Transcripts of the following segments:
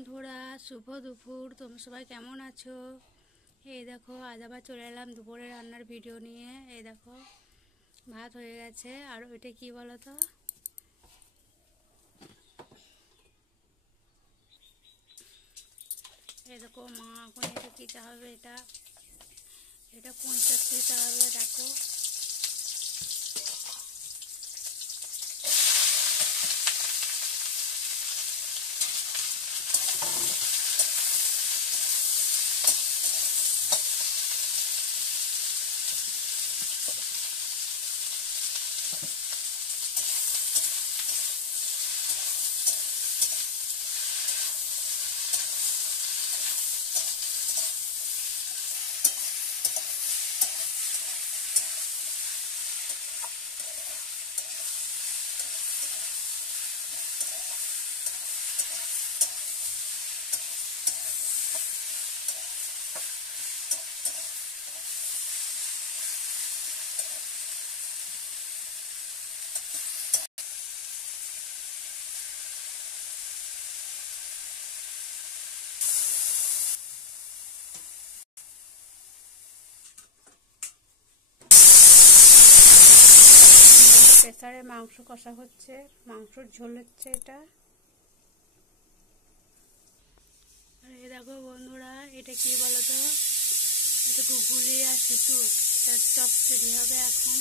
বন্ধুরা, শুভ দুপুর। তোমরা সবাই কেমন আছো? এই দেখো, আজ আবার চলে এলাম দুপুরে রান্নার ভিডিও নিয়ে। এই দেখো, ভাত হয়ে গেছে। আর ওইটা কি বলো তো, এই দেখো মা এখন এটা দিতে হবে, এটা 50 দিতে হবে। দেখো প্রেসারে মাংস কষা হচ্ছে, মাংসর ঝোল হচ্ছে এটা। আর এই দেখো বন্ধুরা, এটা কি বলো তো, এটা গুগলি আর সিটু, এটা চচ্চড়ি হবে এখন।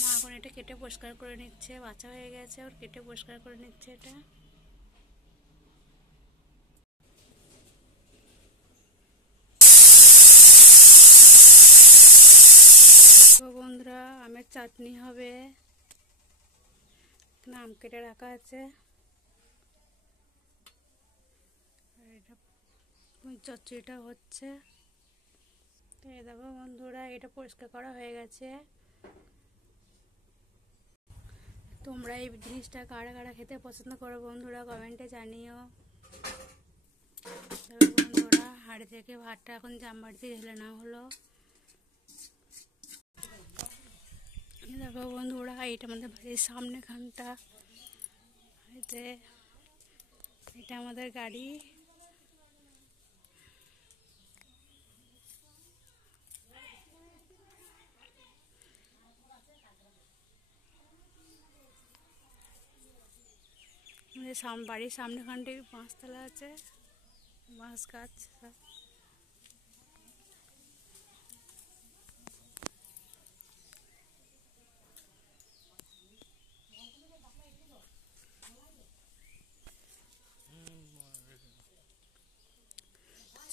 মা এখন এটা কেটে পরিষ্কার করে নিচ্ছে, বাছা হয়ে গেছে, ওর কেটে পরিষ্কার করে নিচ্ছে এটা। বন্ধুরা, আমের চাটনি হবে, আম কেটে রাখা আছে। এটা চচ্চড়িটা হচ্ছে। তো এই দেখো বন্ধুরা, এটা পরিষ্কার করা হয়ে গেছে। তোমরা এই জিনিসটা কারা কারা খেতে পছন্দ করো বন্ধুরা, কমেন্টে জানিও। তবে বন্ধুরা, হাঁড়ি থেকে ভাতটা এখন জামবাড়িতে ঢেলে নেওয়া হলো। দেখো বন্ধুরা, এটা আমাদের বাড়ির সামনে খানটা, এটা আমাদের গাড়ি। বাড়ির সামনে খানটি বাঁশতলা আছে, বাঁশ গাছ।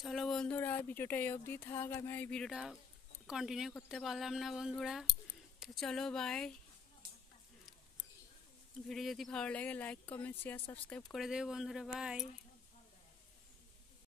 চলো বন্ধুরা, ভিডিওটা এই অবধি থাক। আমি এই ভিডিওটা কন্টিনিউ করতে পারলাম না বন্ধুরা, তো চলো বাই। ভিডিও যদি ভালো লাগে লাইক, কমেন্ট, শেয়ার, সাবস্ক্রাইব করে দেবে বন্ধুরা। বাই।